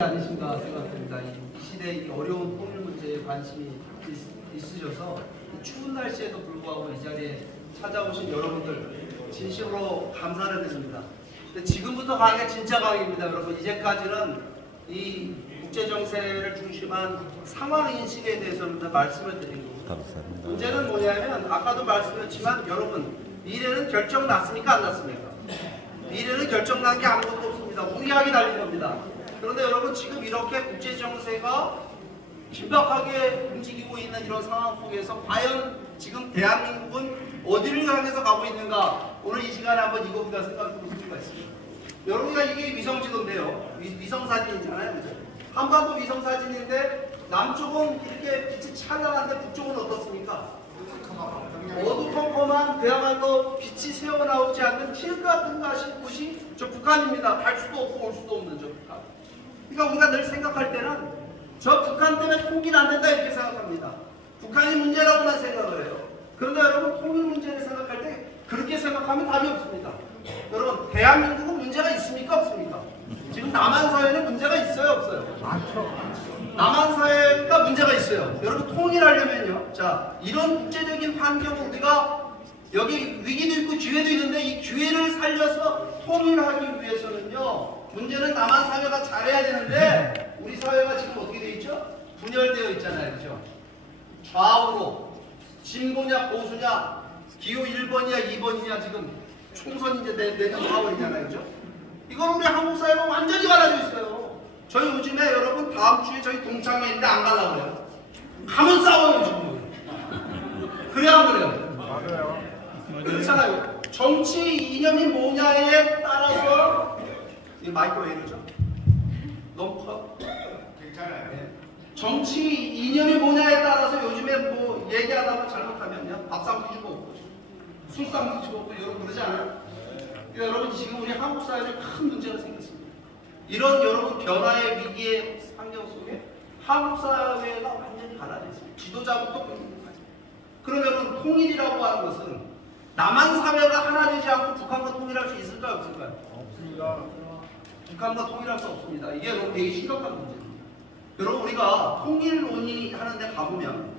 아니신가 생각합니다. 이 시대의 어려운 통일 문제에 관심이 있으셔서 추운 날씨에도 불구하고 이 자리에 찾아오신 여러분들 진심으로 감사를 드립니다. 근데 지금부터 강의가 진짜 강의입니다. 여러분, 이제까지는 이 국제정세를 중심한 상황인식에 대해서는 말씀을 드린 겁니다. 문제는 뭐냐면 아까도 말씀드렸지만 여러분, 미래는 결정났습니까? 안 났습니까? 미래는 결정난 게 아무것도 없습니다. 우리하게 달린 겁니다. 그런데 여러분, 지금 이렇게 국제정세가 긴박하게 움직이고 있는 이런 상황 속에서 과연 지금 대한민국은 어디를 향해서 가고 있는가? 오늘 이 시간에 한번 이거 우리가 생각해 볼 필요가 있습니다. 여러분이가 이게 위성지도인데요. 위성사진이잖아요. 그죠? 한반도 위성사진인데 남쪽은 이렇게 빛이 찬란한데 북쪽은 어떻습니까? 어두컴컴한 그야말로 빛이 새어나오지 않는 길 같은 곳이 저 북한입니다. 갈 수도 없고 올 수도 없는 저 북한. 그러니까 우리가 늘 생각할 때는 저 북한 때문에 통일 안 된다 이렇게 생각합니다. 북한이 문제라고만 생각을 해요. 그런데 여러분, 통일 문제를 생각할 때 그렇게 생각하면 답이 없습니다. 여러분, 대한민국은 문제가 있습니까? 없습니까? 지금 남한 사회는 문제가 있어요? 없어요? 많죠. 남한 사회가 문제가 있어요. 여러분, 통일하려면요. 자, 이런 국제적인 환경을 우리가 여기 위기도 있고 기회도 있는데 이 기회를 살려서 통일하기 위해서는요. 문제는 남한 사회가 잘해야 되는데 우리 사회가 지금 어떻게 되어 있죠? 분열되어 있잖아요. 그죠? 좌우로 진보냐 보수냐 기호 1번이냐 2번이냐 지금 총선 이제 내년 4월이잖아요. 그죠? 이건 우리 한국 사회가 완전히 갈라져 있어요. 저희 요즘에 여러분 다음 주에 저희 동창회 있는데 안 가려고 해요. 가면 싸워요 지금. 그래야 안 그래요? 맞아요. 그렇잖아요. 정치 이념이 뭐냐에 따라서 이 마이크 왜 이러죠? 너무 커? 괜찮아요. 네. 정치 이념이 뭐냐에 따라서 요즘에 뭐 얘기하다가 잘못하면요 밥상 뒤집어 엎고 술상 뒤집어 엎고 여러분 그러지 않아요? 그러니까 여러분, 지금 우리 한국 사회에 큰 문제가 생겼습니다. 이런 여러분 변화의 위기의 환경 속에 한국 사회가 완전히 갈라져 있습니다. 지도자부터 국민까지. 그러면 통일이라고 하는 것은 남한 사회가 하나 되지 않고 북한과 통일할 수 있을까요? 없을까요? 없습니다. 북한과 통일할 수 없습니다. 이게 여러분 되게 심각한 문제입니다. 여러분, 우리가 통일 논의하는 데 가보면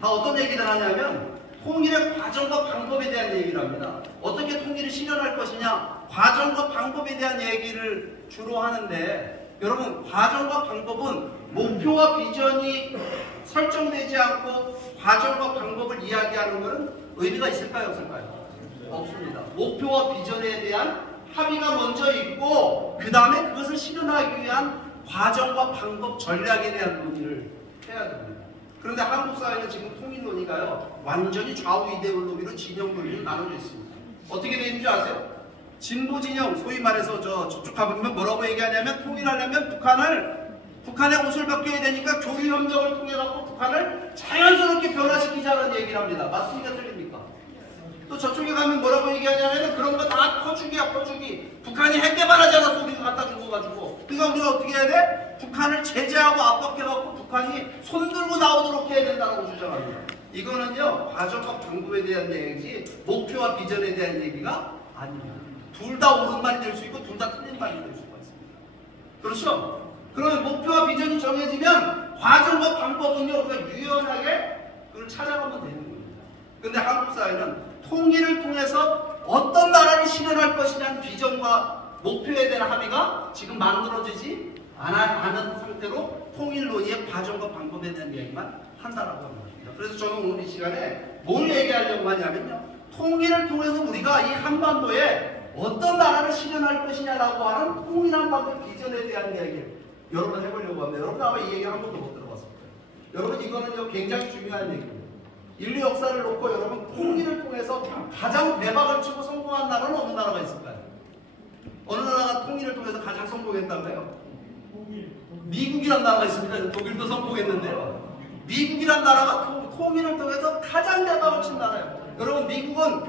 다 어떤 얘기를 하냐면 통일의 과정과 방법에 대한 얘기를 합니다. 어떻게 통일을 실현할 것이냐, 과정과 방법에 대한 얘기를 주로 하는데 여러분, 과정과 방법은 목표와 비전이 설정되지 않고 과정과 방법을 이야기하는 것은 의미가 있을까요? 없을까요? 없습니다. 목표와 비전에 대한 합의가 먼저 있고 그 다음에 그것을 실현하기 위한 과정과 방법, 전략에 대한 논의를 해야 됩니다. 그런데 한국 사회는 지금 통일 논의가요 완전히 좌우 이데올로기로 진영 논의로 나눠져 있습니다. 어떻게 되어 있는지 아세요? 진보 진영, 소위 말해서 저쪽 가보면 뭐라고 얘기하냐면 통일하려면 북한의 옷을 벗겨야 되니까 교류협력을 통해 갖고 북한을 자연스럽게 변화시키자는 얘기를 합니다. 맞습니까? 틀립니까? 또 저쪽에 가면 뭐라고 얘기하냐면 그런 거 다 퍼주기야, 퍼주기. 북한이 핵 개발하지 않아서 우리가 갖다 준 거 가지고. 그러니까 우리가 어떻게 해야 돼? 북한을 제재하고 압박해갖고 북한이 손들고 나오도록 해야 된다고 주장합니다. 이거는요, 과정과 방법에 대한 얘기지 목표와 비전에 대한 얘기가 아닙니다. 둘 다 옳은 말이 될 수 있고 둘 다 틀린 말이 될 수가 있습니다. 그렇죠? 그러면 목표와 비전이 정해지면 과정과 방법은요, 우리가 유연하게 그걸 찾아가면 되는 겁니다. 그런데 한국 사회는 통일을 통해서 어떤 나라를 실현할 것이냐는 비전과 목표에 대한 합의가 지금 만들어지지 않은 상태로 통일 논의의 과정과 방법에 대한 얘기만 한다라고 합니다. 그래서 저는 오늘 이 시간에 뭘 얘기하려고 하냐면요, 통일을 통해서 우리가 이 한반도에 어떤 나라를 실현할 것이냐라고 하는 통일 한반도 비전에 대한 이야기를 여러분 해보려고 합니다. 여러분 아마 이 얘기 한 번도 못 들어봤을 거예요. 여러분, 이거는요 굉장히 중요한 얘기입니다. 인류 역사를 놓고 여러분 통일을 통해서 가장 대박을 치고 성공한 나라는 어느 나라가 있을까요? 어느 나라가 통일을 통해서 가장 성공했다고요? 미국이란 나라가 있습니다. 독일도 성공했는데요. 미국이란 나라가 통일을 통해서 가장 대박을 친 나라예요. 여러분, 미국은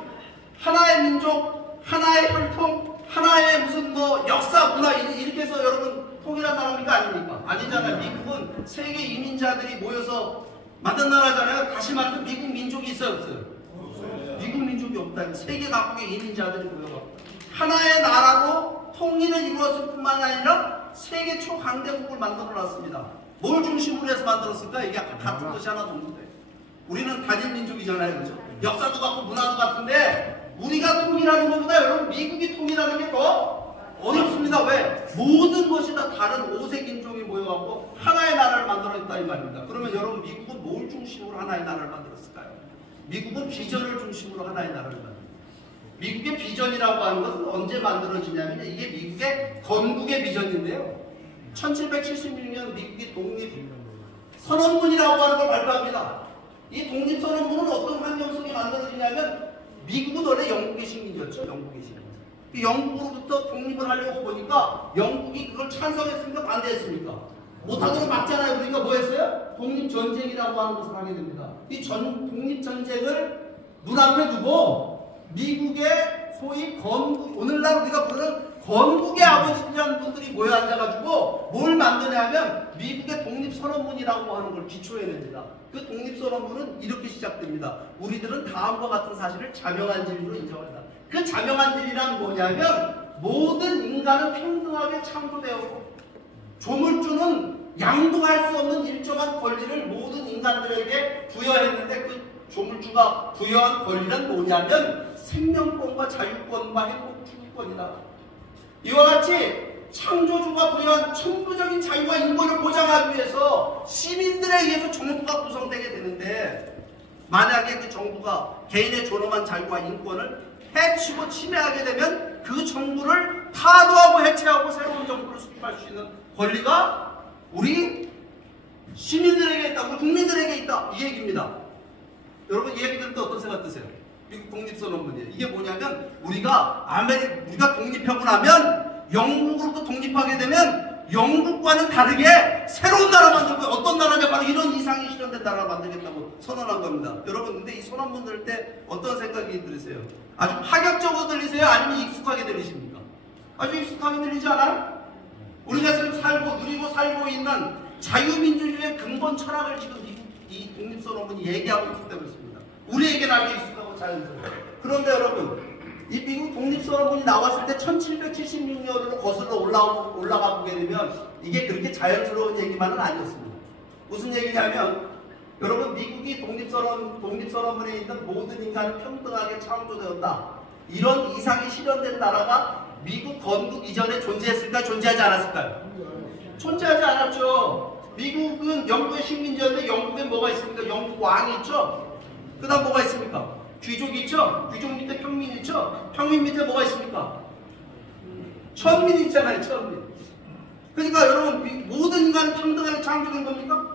하나의 민족, 하나의 혈통, 하나의 무슨 뭐 역사, 문화 이렇게 해서 여러분 통일한 나라입니까? 아닙니까? 아니잖아요. 미국은 세계 이민자들이 모여서 만든 나라잖아요. 다시 말해서 미국 민족이 있어요? 없어요? 미국 민족이 없다. 세계 각국의 이민자들이 모여서 하나의 나라로 통일을 이루었을 뿐만 아니라 세계 초강대국을 만들어놨습니다. 뭘 중심으로 해서 만들었을까? 이게 같은 것이 하나도 없는데. 우리는 단일 민족이잖아요, 그렇죠? 역사도 같고 문화도 같은데 우리가 통일하는 것보다 여러분 미국이 통일하는 게 더 어렵습니다. 왜? 모든 것이 다 다른 5색 인종이 모여갖고 하나의 나라를 만들어냈다 이 말입니다. 그러면 여러분 미국은 뭘 중심으로 하나의 나라를 만들었을까요? 미국은 비전을 중심으로 하나의 나라를 만듭니다. 미국의 비전이라고 하는 것은 언제 만들어지냐면 이게 미국의 건국의 비전인데요. 1776년 미국이 독립선언문이라고 하는 걸 발표합니다. 이 독립선언문은 어떤 환경 속에 만들어지냐면 미국은 원래 영국의 식민지였죠. 영국의 식민지. 영국으로부터 독립을 하려고 보니까 영국이 그걸 찬성했습니까? 반대했습니까? 못하도록 막잖아요. 그러니까 뭐 했어요? 독립전쟁이라고 하는 것을 하게 됩니다. 이 독립전쟁을 눈앞에 두고 미국의 소위 건국, 오늘날 우리가 부르는 건국의 아버지라는 분들이 모여 앉아가지고 뭘 만드냐면 미국의 독립선언문이라고 하는 걸 기초해냅니다. 그 독립선언문은 이렇게 시작됩니다. 우리들은 다음과 같은 사실을 자명한 진리로 인정한다. 그 자명한 진리란 뭐냐면 모든 인간은 평등하게 창조되었고 조물주는 양도할 수 없는 일정한 권리를 모든 인간들에게 부여했는데 그 조물주가 부여한 권리는 뭐냐면 생명권과 자유권과 행복 추구권이다. 이와 같이 창조주가 부여한 천부적인 자유와 인권을 보장하기 위해서 시민들에 의해서 정부가 구성되게 되는데 만약에 그 정부가 개인의 존엄한 자유와 인권을 해치고 침해하게 되면 그 정부를 타도하고 해체하고 새로운 정부를 수립할 수 있는 권리가 우리 시민들에게 있다, 우리 국민들에게 있다 이 얘기입니다. 여러분 이 얘기 들을 때 어떤 생각 드세요? 미국 독립선언문이에요. 이게 뭐냐면 우리가 독립하고 나면 영국으로부터 독립하게 되면 영국과는 다르게 새로운 나라 만들고 어떤 나라냐 바로 이런 이상이 실현된 나라를 만들겠다고 선언한 겁니다. 여러분 근데 이 선언문 들을 때 어떤 생각이 들으세요? 아주 파격적으로 들리세요? 아니면 익숙하게 들리십니까? 아주 익숙하게 들리지 않아요? 우리가 지금 누리고 살고 있는 자유민주주의의 근본 철학을 지금 이 독립선언문이 얘기하고 있기 때문입니다. 우리에게는 알기 익숙하고 자연스러워요. 그런데 여러분 이 미국 독립선언문이 나왔을 때 1776년으로 거슬러 올라가 보게 되면 이게 그렇게 자연스러운 얘기만은 아니었습니다. 무슨 얘기냐면 여러분 미국이 독립선언문에 있는 모든 인간은 평등하게 창조되었다. 이런 이상이 실현된 나라가 미국 건국 이전에 존재했을까요? 존재하지 않았을까요? 존재하지 않았죠. 미국은 영국의 식민지였는데 영국에 뭐가 있습니까? 영국 왕이 있죠. 그 다음 뭐가 있습니까? 귀족이 있죠? 귀족 밑에 평민 있죠? 평민 밑에 뭐가 있습니까? 천민 있잖아요. 천민. 그러니까 여러분 모든 인간은 평등하게 창조된 겁니까?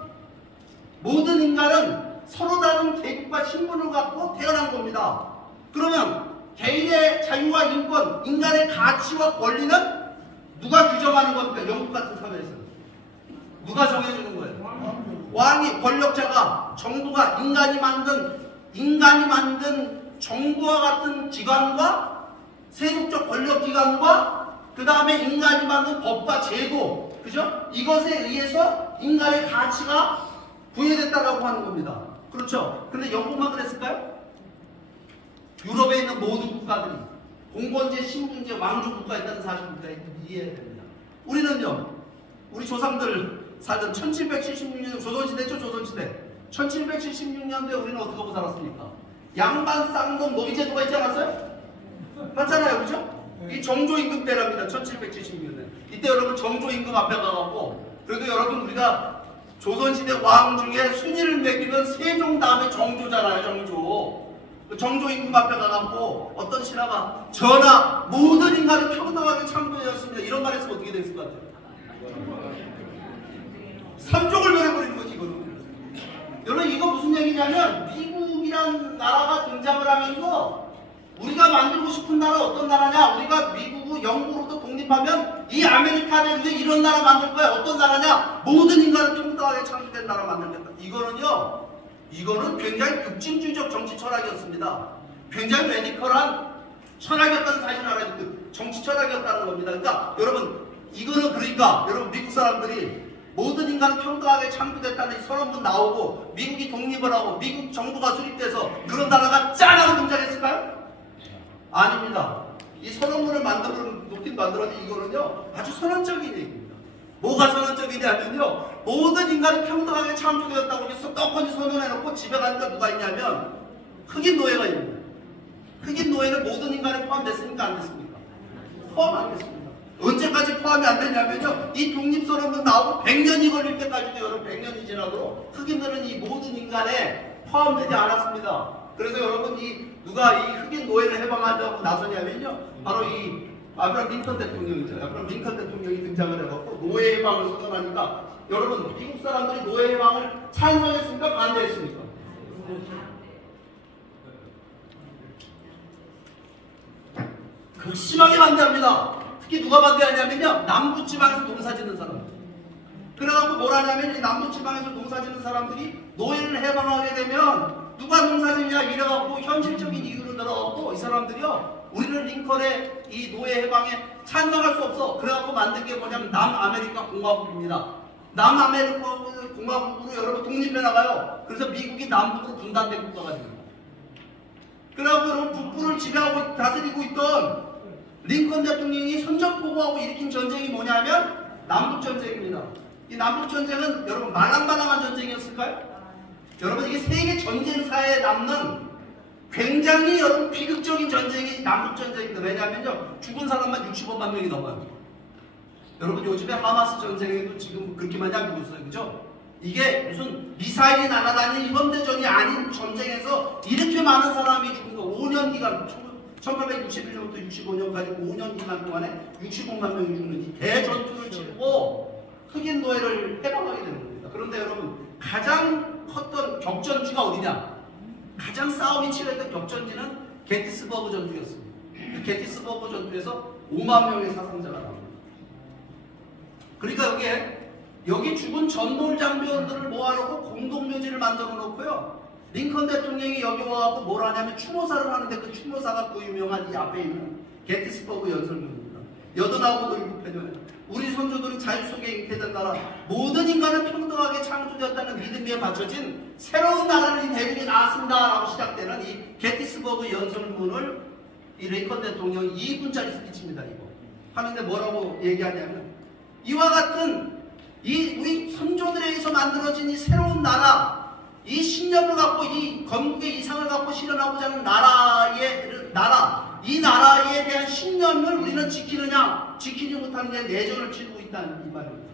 모든 인간은 서로 다른 계급과 신분을 갖고 태어난 겁니다. 그러면 개인의 자유와 인권, 인간의 가치와 권리는 누가 규정하는 겁니까? 영국 같은 사회에서 누가 정해주는 거예요? 왕이, 권력자가, 정부가 인간이 만든 정부와 같은 기관과 세속적 권력기관과 그 다음에 인간이 만든 법과 제도, 그죠? 이것에 의해서 인간의 가치가 부여됐다라고 하는 겁니다. 그렇죠? 근데 영국만 그랬을까요? 유럽에 있는 모든 국가들이 공권제, 신분제, 왕조 국가에 있다는 사실을 우리가 이해해야 됩니다. 우리는요, 우리 조상들 살던 1776년 조선시대죠, 조선시대. 1776년도에 우리는 어떻게 하고 살았습니까? 양반 쌍놈 노비제도가 있지 않았어요? 맞잖아요, 그죠? 이 정조임금 때랍니다. 1776년에. 이때 여러분 정조임금 앞에 가갖고 그래도 여러분 우리가 조선시대 왕 중에 순위를 매기면 세종 다음에 정조잖아요, 정조. 정조임금 앞에 가갖고 어떤 신하가 전하 모든 인간은 평등하게 창조되었습니다. 이런 말 했으면 어떻게 됐을 것 같아요? 삼족을 변해버리는 거지, 이거는. 여러분, 이거 무슨 얘기냐면, 미국이란 나라가 등장을 하면서, 우리가 만들고 싶은 나라 어떤 나라냐? 우리가 영국으로부터 독립하면, 이 아메리카 대륙에 이런 나라 만들 거야. 어떤 나라냐? 모든 인간은 평등하게 창조된 나라 만들겠다. 이거는 굉장히 급진주의적 정치 철학이었습니다. 굉장히 레디컬한 철학이었다는 사실을 알아야 돼요. 정치 철학이었다는 겁니다. 그러니까, 여러분, 미국 사람들이 모든 인간은 평등하게 창조됐다는 이 선언문 나오고 미국이 독립을 하고 미국 정부가 수립돼서 그런 나라가 짠 하고 등장했을까요? 아닙니다. 이 선언문을 만들어낸 이거는요 아주 선언적인 얘기입니다. 뭐가 선언적이냐면요, 모든 인간은 평등하게 창조되었다고 해서 떡하니 선언해놓고 집에 가니까 누가 있냐면 흑인 노예가 있는 거예요. 흑인 노예는 모든 인간에 포함됐습니까? 안 됐습니까? 포함 안 됐습니다. 언제까지 포함이 안 됐냐면요, 이 독립선언문 나오고 100년이 걸릴 때까지도, 여러분 100년이 지나도록 흑인들은 이 모든 인간에 포함되지 않았습니다. 그래서 여러분, 누가 이 흑인 노예를 해방하려고 나서냐면요, 바로 이 아브라함 링컨 대통령이죠. 아브라함 링컨 대통령이 등장을 해갖고 노예 해방을 선언하니까, 여러분 미국 사람들이 노예 해방을 찬성했습니까? 반대했습니까? 극심하게 반대합니다. 특히 누가 반대하냐면요, 남부지방에서 농사짓는 사람들. 그래갖고 뭘 하냐면, 이 남부지방에서 농사짓는 사람들이 노예를 해방하게 되면 누가 농사짓냐 이래갖고 현실적인 이유를 들어갖고 이 사람들이요, 우리는 링컨의 이 노예 해방에 찬성할 수 없어. 그래갖고 만든 게 뭐냐면 남아메리카 공화국입니다. 남아메리카 공화국으로 여러분 독립해 나가요. 그래서 미국이 남북으로 분단된 국가가 됩니다. 그래갖고 여러분 북부를 지배하고 다스리고 있던 링컨 대통령이 선전포고하고 일으킨 전쟁이 뭐냐면 남북전쟁입니다. 이 남북전쟁은 여러분 말랑말랑한 전쟁이었을까요? 여러분, 이게 세계 전쟁사에 남는 굉장히 여러분 비극적인 전쟁이 남북전쟁입니다. 왜냐하면요, 죽은 사람만 65만 명이 넘어요. 여러분, 요즘에 하마스 전쟁에도 지금 그렇게 많이 안 죽었어요. 그죠? 이게 무슨 미사일이 날아다니는 현대전이 아닌 전쟁에서 이렇게 많은 사람이 죽은 거, 5년 기간, 1861년부터 65년까지 5년 기간 동안에 65만 명이 죽는 이 대전투를 치르고 흑인 노예를 해방하게 되는 겁니다. 그런데 여러분, 가장 컸던 격전지가 어디냐? 가장 싸움이 치열했던 격전지는 게티스버그 전투였습니다. 그 게티스버그 전투에서 5만 명의 사상자가 나옵니다. 그러니까 여기 죽은 전몰 장병들을 모아놓고 공동묘지를 만들어 놓고요, 링컨 대통령이 여기 와서 뭘 하냐면 추모사를 하는데, 그 추모사가 그 유명한 이 앞에 있는 게티스버그 연설문입니다. 8하고 7편에 우리 선조들은 자유 속에 잉태된 나라, 모든 인간은 평등하게 창조되었다는 믿음에 받쳐진 새로운 나라를 이 대국이 나왔습니다 라고 시작되는 이 게티스버그 연설문을 이 링컨 대통령이 2분짜리 스피치입니다. 이거 하는데 뭐라고 얘기하냐면, 이와 같은 우리 선조들에 의해서 만들어진 이 새로운 나라, 이 신념을 갖고 이 건국의 이상을 갖고 실현하고자 하는 이 나라에 대한 신념을 우리는 지키지 못하는 게 내전을 치르고 있다는 이 말입니다.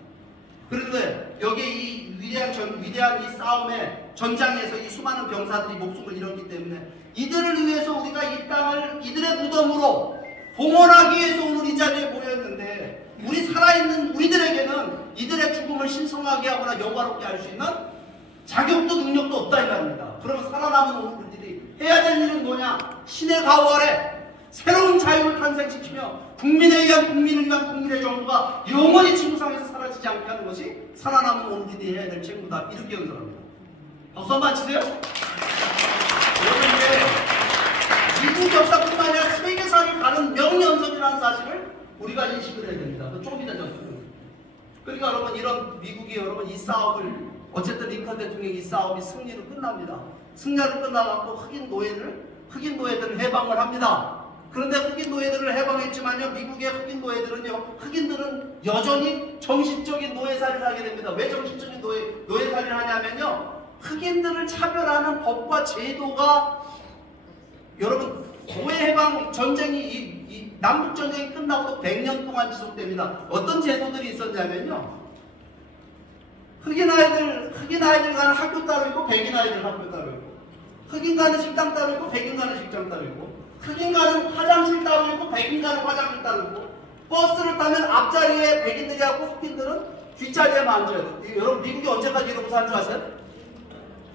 그런데 여기 이 위대한 이 싸움의 전장에서 이 수많은 병사들이 목숨을 잃었기 때문에 이들을 위해서 우리가 이 땅을 이들의 무덤으로 봉헌하기 위해서 오늘 이 자리에 모였는데, 우리 살아있는 우리들에게는 이들의 죽음을 신성하게 하거나 영화롭게 할 수 있는 자격도 능력도 없다 이 말입니다. 그러면 살아남은 오늘 우리들이 해야 될 일은 뭐냐? 신의 가호 아래 새로운 자유를 탄생시키며 국민을 위한 국민의 정부가 영원히 지구상에서 사라지지 않게 하는 것이 살아남은 오늘 우리들이 해야 될 책무다. 이렇게 연설합니다. 박수 한번 치세요. 여러분, 이제 미국 역사뿐만 아니라 세계사를 가는 명연설이라는 사실을 우리가 인식을 해야 됩니다. 조금 이따 전투는. 그러니까 여러분, 이런 미국이 여러분 이 싸움을, 어쨌든 링컨 대통령이 이 싸움이 승리로 끝납니다. 승리로 끝나갖고 흑인 노예들을 해방을 합니다. 그런데 흑인 노예들을 해방했지만요, 미국의 흑인 노예들은요, 흑인들은 여전히 정신적인 노예살이를 하게 됩니다. 왜 정신적인 노예살이를 하냐면요, 흑인들을 차별하는 법과 제도가, 여러분 노예 해방 전쟁이 이 남북 전쟁이 끝나고도 100년 동안 지속됩니다. 어떤 제도들이 있었냐면요, 흑인 아이들 가는 학교 따로 있고, 백인 아이들 학교 따로 있고, 흑인 가는 식당 따로 있고, 백인 가는 식당 따로 있고, 흑인 가는 화장실 따로 있고, 백인 가는 화장실 따로 있고, 버스를 타면 앞자리에 백인들이 하고 흑인들은 뒷자리에만 앉아야 돼요. 여러분, 미국이 언제까지 이러고 산 줄 아세요?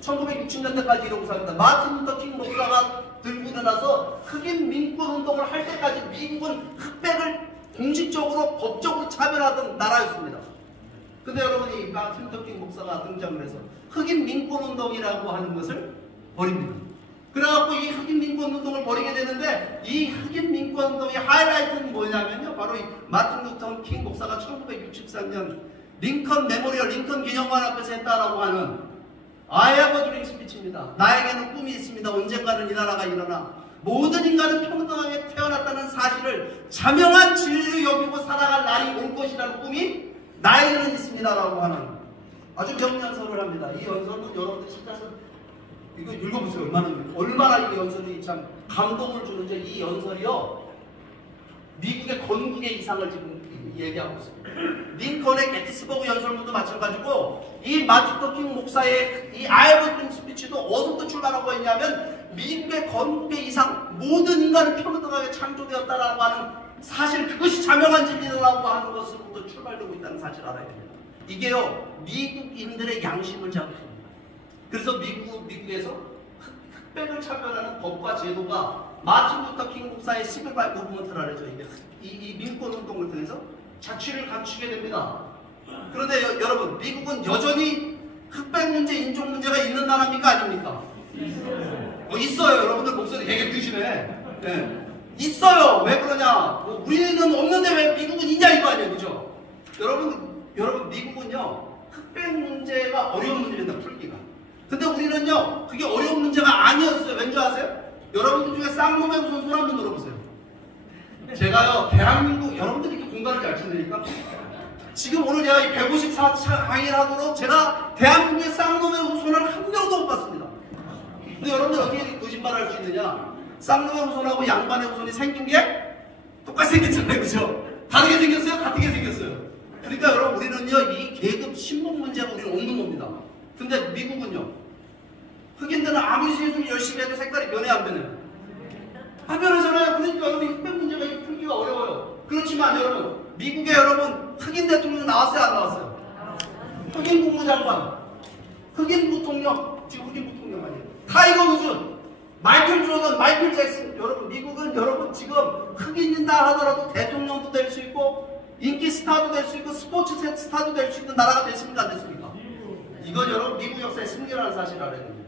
1960년대까지 이러고 삽니다. 마틴 루터 킹 목사가 들고 일어나서 흑인 민권 운동을 할 때까지 미국은 흑백을 공식적으로 법적으로 차별하던 나라였습니다. 근데 여러분이 마틴 루터 킹 목사가 등장을 해서 흑인 민권 운동이라고 하는 것을 버립니다. 그래갖고 이 흑인 민권 운동을 벌이게 되는데, 이 흑인 민권 운동의 하이라이트는 뭐냐면요, 바로 이 마틴 루터 킹 목사가 1963년 링컨 메모리얼, 링컨 기념관 앞에서 했다라고 하는 I have a dream 스피치입니다. 나에게는 꿈이 있습니다. 언젠가는 이 나라가 일어나 모든 인간은 평등하게 태어났다는 사실을 자명한 진리로 여기고 살아갈 날이 올 것이라는 꿈이 나이는 있습니다라고 하는 아주 명연설을 합니다. 이 연설은 여러분들 찾아서 이거 읽어보세요. 얼마나 이 연설이 참 감동을 주는지. 이 연설이요, 미국의 건국의 이상을 지금 얘기하고 있습니다. 링컨의 게티스버그 연설문도 마찬가지고, 이 마틴 루터 킹 목사의 이 아이버크림 스피치도 어디서부터 출발하고 있냐면, 미국의 건국의 이상, 모든 인간은 평등하게 창조되었다라고 하는 사실, 그것이 자명한 진리라고 하는 것으로부터 출발되고 있다는 사실을 알아야 됩니다. 이게요, 미국인들의 양심을 자극합니다. 그래서 미국에서 흑백을 차별하는 법과 제도가 마틴 루터 킹 목사의 시빌 라이트 무브먼트를 하죠. 이 민권 운동을 통해서 자취를 갖추게 됩니다. 그런데 여러분, 미국은 여전히 흑백 문제, 인종 문제가 있는 나라입니까? 아닙니까? 있어요. 여러분들 목소리 되게 크시네. 네. 있어요. 왜 그러냐? 우리는 없는데 왜 미국은 있냐 이거 아니에요, 그죠? 여러분 미국은요, 흑백 문제가 어려운 문제입니다, 풀기가. 근데 우리는요, 그게 어려운 문제가 아니었어요. 왠지 아세요? 여러분들 중에 쌍놈의 우선 손 한번 들어보세요. 제가요, 대한민국, 여러분들이 이렇게 공간을 잘 친다니까? 지금 오늘 제가 이 154차 강의를 하도록 제가 대한민국의 쌍놈의 후손을 한 명도 못 봤습니다. 근데 여러분들 어떻게 거짓말을 할 수 있느냐? 쌍놈의 후손하고 양반의 후손이 생긴 게 똑같이 생겼잖아요, 그죠? 다르게 생겼어요? 같게 생겼어요. 그러니까 여러분, 우리는요, 이 계급 신분 문제가 우리는 없는 겁니다. 근데 미국은요, 흑인들은 아무리 세수를 열심히 해도 색깔이 변해 안 변해요? 안 변하잖아요. 그러니까 여러분, 흑백 문제가 풀기가 어려워요. 그렇지만 여러분, 미국에 여러분 흑인 대통령 나왔어요, 안 나왔어요? 흑인 국무장관, 흑인 부통령, 지금 흑인 부통령 아니에요. 타이거 우즈, 마이클 조던, 마이클 잭슨. 여러분, 미국은 여러분 지금 흑인이다 하더라도 대통령도 될 수 있고 인기 스타도 될 수 있고 스포츠 스타도 될 수 있는 나라가 됐습니까, 안 됐습니까? 이건 여러분 미국 역사의 승리라는 사실을 알아야 됩니다.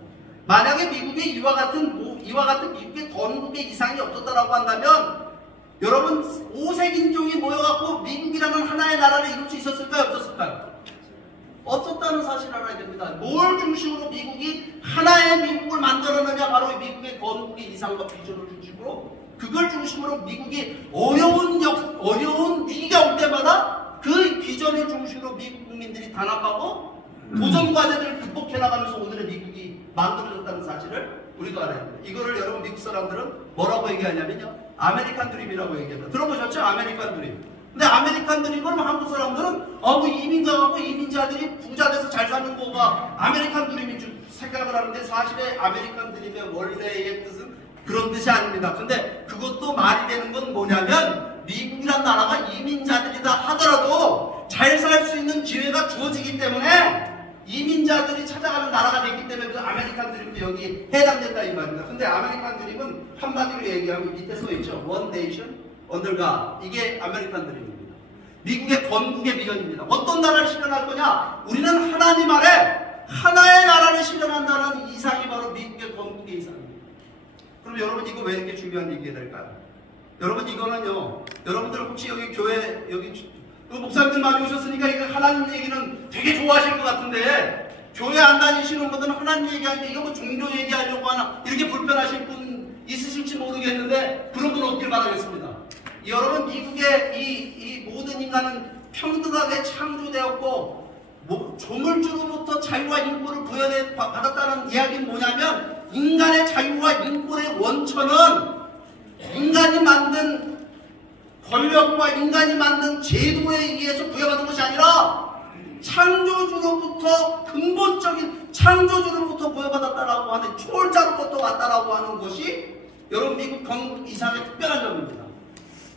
만약에 미국에 이와 같은 미국의 건국의 이상이 없었다라고 한다면, 여러분 5색 인종이 모여갖고 미국이라는 하나의 나라를 이룰 수 있었을까요, 없었을까요? 없었다는 사실을 알아야 됩니다. 뭘 중심으로 미국이 하나의 미국을 만들어내냐? 바로 미국의 건국의 이상과 비전을 중심으로, 그걸 중심으로 미국이 어려운 위기가 올 때마다 그 비전을 중심으로 미국 국민들이 단합하고 도전 과제들을 극복해 나가면서 오늘의 미국이 만들어졌다는 사실을 우리가 알아야 됩니다. 이거를 여러분 미국 사람들은 뭐라고 얘기하냐면요, 아메리칸 드림이라고 얘기합니다. 들어보셨죠? 아메리칸 드림. 근데 아메리칸 드림은 한국 사람들은 이민 가고 이민자들이 부자 돼서 잘 사는 거가 아메리칸 드림인 줄 생각을 하는데, 사실의 아메리칸 드림의 원래의 뜻은 그런 뜻이 아닙니다. 근데 그것도 말이 되는 건 뭐냐면, 미국이란 나라가 이민자들이다 하더라도 잘 살 수 있는 기회가 주어지기 때문에 이민자들이 찾아가는 나라가 됐기 때문에 그 아메리칸 드림도 여기 해당된다 이 말입니다. 근데 아메리칸 드림은 한마디로 얘기하면 밑에 써있죠. One Nation Under God. 이게 아메리칸 드림입니다. 미국의 건국의 비전입니다. 어떤 나라를 실현할 거냐? 우리는 하나님 아래 하나의 나라를 실현한다는 이상이 바로 미국의 건국의 이상입니다. 그럼 여러분, 이거 왜 이렇게 중요한 얘기가 될까요? 여러분, 이거는요, 여러분들 혹시 여기 교회 목사님들 많이 오셨으니까 이거 하나님 얘기는 되게 좋아하실 것 같은데, 교회 안 다니시는 분들은 하나님 얘기하는데 이거 뭐 종교 얘기하려고 하나 이렇게 불편하실 분 있으실지 모르겠는데, 그런 분 없길 바라겠습니다. 여러분, 미국의 이 모든 인간은 평등하게 창조되었고 조물주로부터 자유와 인권을 부여받았다는 이야기는 뭐냐면, 인간의 자유와 인권의 원천은 인간이 만든 권력과 인간이 만든 제도에 의해서 부여받은 것이 아니라 창조주로부터, 근본적인 창조주로부터 부여받았다라고 하는, 초월자로부터 왔다라고 하는 것이 여러분 미국 건국 이상의 특별한 점입니다.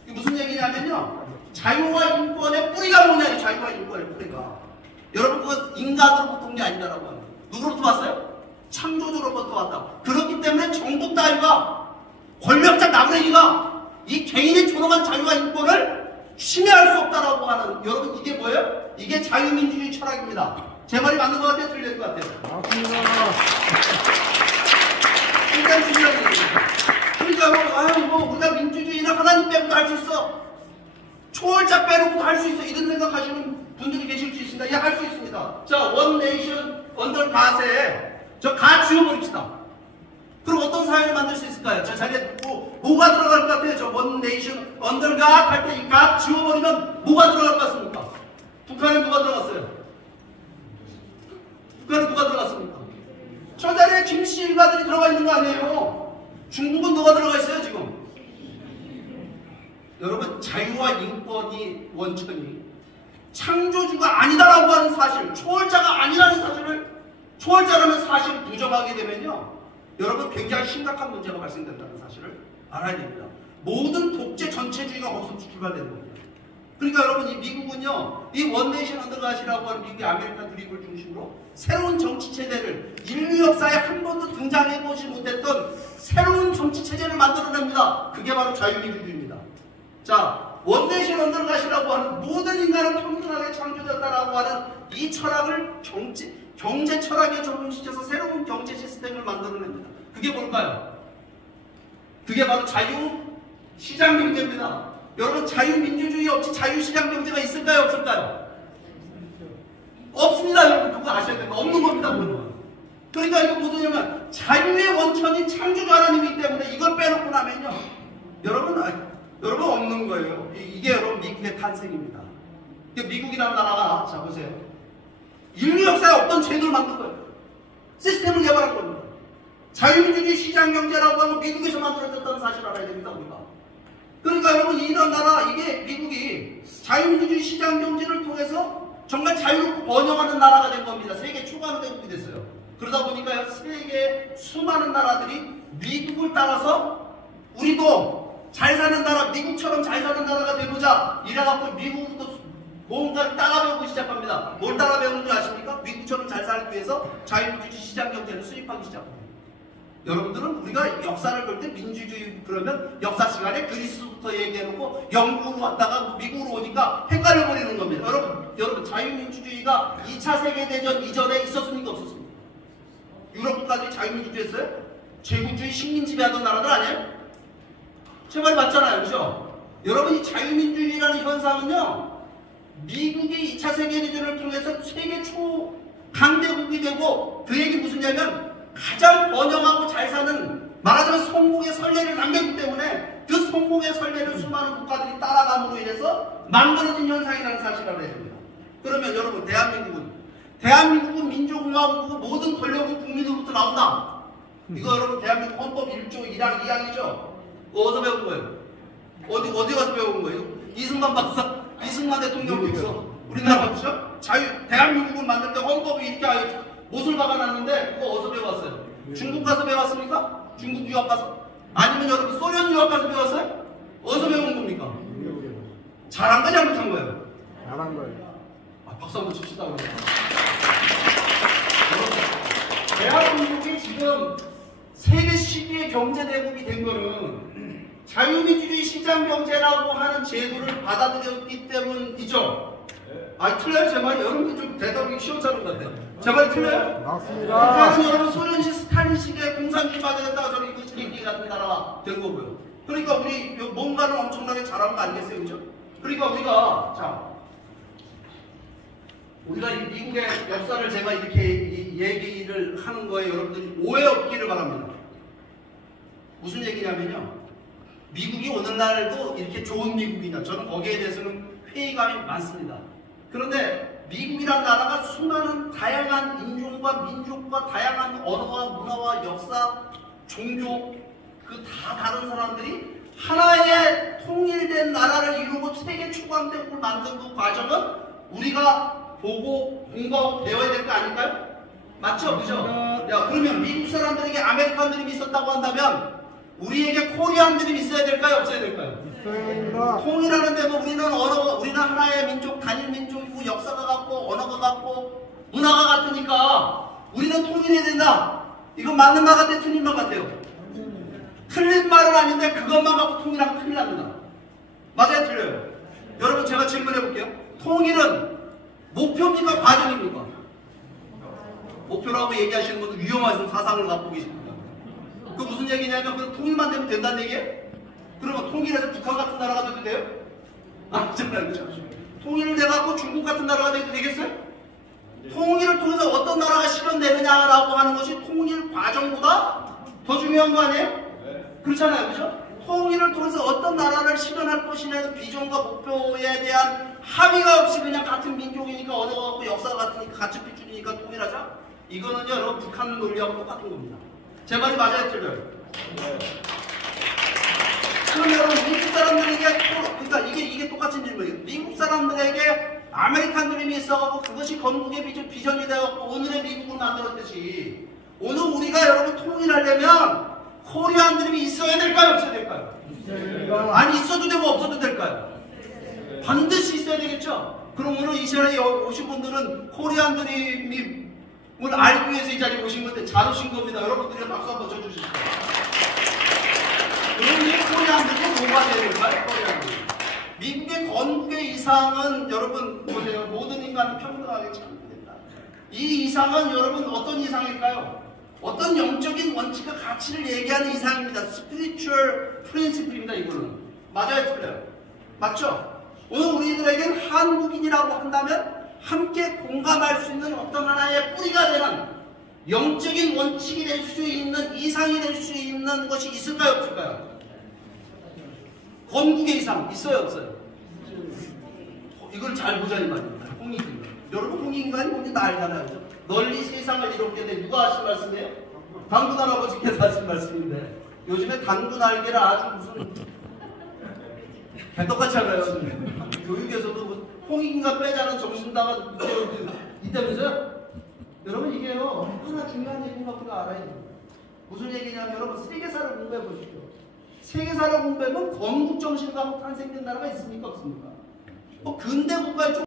이게 무슨 얘기냐면요, 자유와 인권의 뿌리가 뭐냐? 자유와 인권의 뿌리가 여러분 그거 인간으로부터 온 게 아니다라고 하는, 누구로부터 왔어요? 창조주로부터 왔다. 그렇기 때문에 정부 따위가, 권력자 나부랭이가 이 개인의 존엄한 자유와 인권을 침해할 수 없다라고 하는, 여러분 이게 뭐예요? 이게 자유민주주의 철학입니다. 제 말이 맞는 것 같아요? 틀린 것 같아요? 맞습니다. 굉장히 중요한 얘기입니다. 그러니까 우리가 민주주의는 하나님 빼고도 할 수 있어, 초월자 빼놓고도 할 수 있어, 이런 생각하시는 분들이 계실 수 있습니다. 예, 할 수 있습니다. 자, One Nation Under God에 저 가 지워버립시다. 그럼 어떤 사회를 만들 수 있을까요? 저 자리에 뭐가 들어갈 것 같아요? 저 One Nation Under God 할 때 이 God 지워버리면 뭐가 들어갈 것 같습니까? 북한에 누가 들어갔어요? 북한에 누가 들어갔습니까? 저 자리에 김씨 일가들이 들어가 있는 거 아니에요? 중국은 누가 들어가 있어요 지금? 여러분, 자유와 인권이 원천이 창조주가 아니다라고 하는 사실, 초월자가 아니라는 사실을, 초월자라는 사실을 부정하게 되면요, 여러분 굉장히 심각한 문제가 발생된다는 사실을 알아야 됩니다. 모든 독재 전체주의가 거기서 출발되는 겁니다. 그러니까 여러분, 이 미국은요, 이 원네이션 언더갓이라고 하는 미국의 아메리칸 드림을 중심으로 새로운 정치체제를, 인류 역사에 한 번도 등장해보지 못했던 새로운 정치체제를 만들어냅니다. 그게 바로 자유민주주의입니다. 자, 원네이션 언더갓이라고 하는 모든 인간은 평등하게 창조됐다라고 하는 이 철학을 경제 철학에 적용시켜서 새로운 경제 시스템을 만들어냅니다. 그게 뭘까요? 그게 바로 자유시장 경제입니다. 여러분, 자유민주주의 없이 자유시장 경제가 있을까요? 없을까요? 없습니다. 여러분, 그거 아셔야 됩니다. 없는 겁니다. 그러면. 그러니까 이거 뭐냐면 자유의 원천이 창조주 하나님이기 때문에 이걸 빼놓고 나면요, 여러분 없는 거예요. 이게 여러분 미국의 탄생입니다. 미국이라는 나라가, 자 보세요, 인류 역사에 없던 제도를 만든 거예요. 시스템을 개발한 겁니다. 자유민주주의 시장경제라고 하는 거 미국에서 만들어졌다는 사실을 알아야 됩니다. 우리가. 그러니까 여러분, 이런 나라, 이게 미국이 자유민주주의 시장경제를 통해서 정말 자유롭고 번영하는 나라가 된 겁니다. 세계 초강대 대국이 됐어요. 그러다 보니까 세계 수많은 나라들이 미국을 따라서 우리도 잘 사는 나라, 미국처럼 잘 사는 나라가 되보자 이래갖고 미국도 뭔가를 따라 배우기 시작합니다. 뭘 따라 배우는 줄 아십니까? 미국처럼 잘 살기 위해서 자유민주주의 시장경제를 수입하기 시작합니다. 여러분들은 우리가 역사를 볼 때 민주주의 그러면 역사 시간에 그리스부터 얘기해놓고 영국으로 왔다가 미국으로 오니까 헷갈려버리는 겁니다. 여러분 자유민주주의가 2차 세계대전 이전에 있었습니까? 없었습니까? 유럽 국가들이 자유민주주의였어요? 제국주의 식민지배하던 나라들 아니에요? 제 말이 맞잖아요. 그죠? 여러분, 이 자유민주주의라는 현상은요, 미국이 2차 세계대전을 통해서 세계 초강대국이 되고, 그 얘기 무슨 얘기냐면 가장 번영하고 잘 사는, 말하자면 성공의 선례를 남겼기 때문에 그 성공의 선례를 수많은 국가들이 따라감으로 인해서 만들어진 현상이라는 사실을 알아야 됩니다. 그러면 여러분, 대한민국은 민주공화국이고 모든 권력은 국민으로부터 나온다. 이거 여러분 대한민국 헌법 1조 1항 2항이죠? 어디서 배운 거예요? 어디 가서 배운 거예요? 이승만 박사, 이승만 대통령 있어. 우리나라 봤죠? 대한민국을 만들 때 헌법이 이렇게 못을 박아놨는데 그거 어디서 배웠어요? 중국 가서 배웠습니까? 중국 유학 가서? 아니면 여러분 소련 유학 가서 배웠어요? 어디서 배운 겁니까? 잘한 거 잘못한 거예요? 잘한 거예요. 박수 한번 칩시다. 대한민국이 지금 세계 시기의 경제대국이 된 거는 자유민주주의 시장경제라고 하는 제도를 받아들였기 때문이죠. 틀려요? 제 말이? 여러분들 좀 대답이 시원찮은 것 같아요. 제 말이 틀려요? 맞습니다. 북한은 여러분 소련식 스탈린식의 공산주의 받아들였다가 저기 그 제기 같은 나라가 된 거고요. 그러니까 우리 뭔가를 엄청나게 잘한 거 아니겠어요? 그죠? 그러니까 우리가 이 미국의 역사를 제가 이렇게 얘기를 하는 거에 여러분들이 오해 없기를 바랍니다. 무슨 얘기냐면요, 미국이 오늘날도 이렇게 좋은 미국이냐, 저는 거기에 대해서는 회의감이 많습니다. 그런데 미국이란 나라가 수많은 다양한 인종과 민족과 다양한 언어와 문화와 역사, 종교, 그 다 다른 사람들이 하나의 통일된 나라를 이루고 세계 초강대국을 만든 그 과정은 우리가 보고 공부하고 배워야 될 거 아닐까요? 맞죠? 그죠? 야, 그러면 미국 사람들에게 아메리칸 드림이 있었다고 한다면 우리에게 코리안 드림이 있어야 될까요? 없어야 될까요? 있어야 됩니다. 통일하는 데는 우리는 하나의 민족, 단일 민족이고 역사가 같고 언어가 같고 문화가 같으니까 우리는 통일해야 된다. 이건 맞는 말 같아요? 틀린 말 같아요? 틀린 말은 아닌데 그것만 갖고 통일하면 큰일 납니다. 맞아요? 틀려요? 여러분, 제가 질문해 볼게요. 통일은 목표입니까? 과정입니까? 목표라고 얘기하시는 분들 위험하신 사상을 갖고 계십니다. 그 무슨 얘기냐면 그 통일만 되면 된다는 얘기예요? 그러면 통일해서 북한 같은 나라가 돼도 돼요? 아니잖아요. 그렇죠? 통일을 돼갖고 중국 같은 나라가 돼도 되겠어요? 통일을 통해서 어떤 나라가 실현되느냐라고 하는 것이 통일 과정보다 더 중요한 거 아니에요? 그렇잖아요. 그죠? 통일을 통해서 어떤 나라를 실현할 것이냐는 비전과 목표에 대한 합의가 없이 그냥 같은 민족이니까 언어가 같고 역사가 같으니까 같이 핏줄이니까 통일하자? 이거는요 여러분 북한 논리하고 똑같은 겁니다. 제 말이 맞아요 틀려요? 그럼 여러분 미국 사람들에게 그러니까 이게 똑같은 질문이에요. 미국 사람들에게 아메리칸 드림이 있어가고 그것이 건국의 비전이 되어갖고 오늘의 미국을 만들었듯이 오늘 우리가 여러분 통일하려면 코리안 드림이 있어야 될까요? 없어야 될까요? 아니 있어도 되고 없어도 될까요? 반드시 있어야 되겠죠? 그럼 오늘 이 시간에 오신 분들은 코리안 드림을 알기 위해서 이 자리에 오신 건데 잘 오신 겁니다. 여러분들이 박수 한번 쳐주시죠. 그럼 이 코리안 드림은 뭐가 돼야 될까요? 코리안 드림. 미국의 건국의 이상은 여러분 보세요. 모든 인간은 평등하게 창조된다. 이 이상은 여러분 어떤 이상일까요? 어떤 영적인 원칙과 가치를 얘기하는 이상입니다. Spiritual Principle입니다. 이거는. 맞아요? 틀려요? 맞죠? 오늘 우리들에겐 한국인이라고 한다면 함께 공감할 수 있는 어떤 하나의 뿌리가 되는 영적인 원칙이 될 수 있는 이상이 될 수 있는 것이 있을까요? 없을까요? 건국의 이상 있어요? 없어요? 이걸 잘 보자 이 말입니다. 홍익인간. 여러분 홍익인간이 뭔지 다 알잖아요. 널리 세상을 이롭게 돼 누가 하신 말씀이에요? 당군 할아버지께서 하신 말씀인데 요즘에 당군 알기를 아주 무슨 개떡같이 하나요? 교육에서도 뭐 홍익인간 빼자는 정신당한 있다면서요? 여러분 이게요 얼마나 중요한 얘기인 거 우리가 알아야 돼요. 무슨 얘기냐면 여러분 세계사를 공부해 보십시오. 세계사를 공부하면 건국 정신과 탄생된 나라가 있습니까? 없습니까? 근대 국가의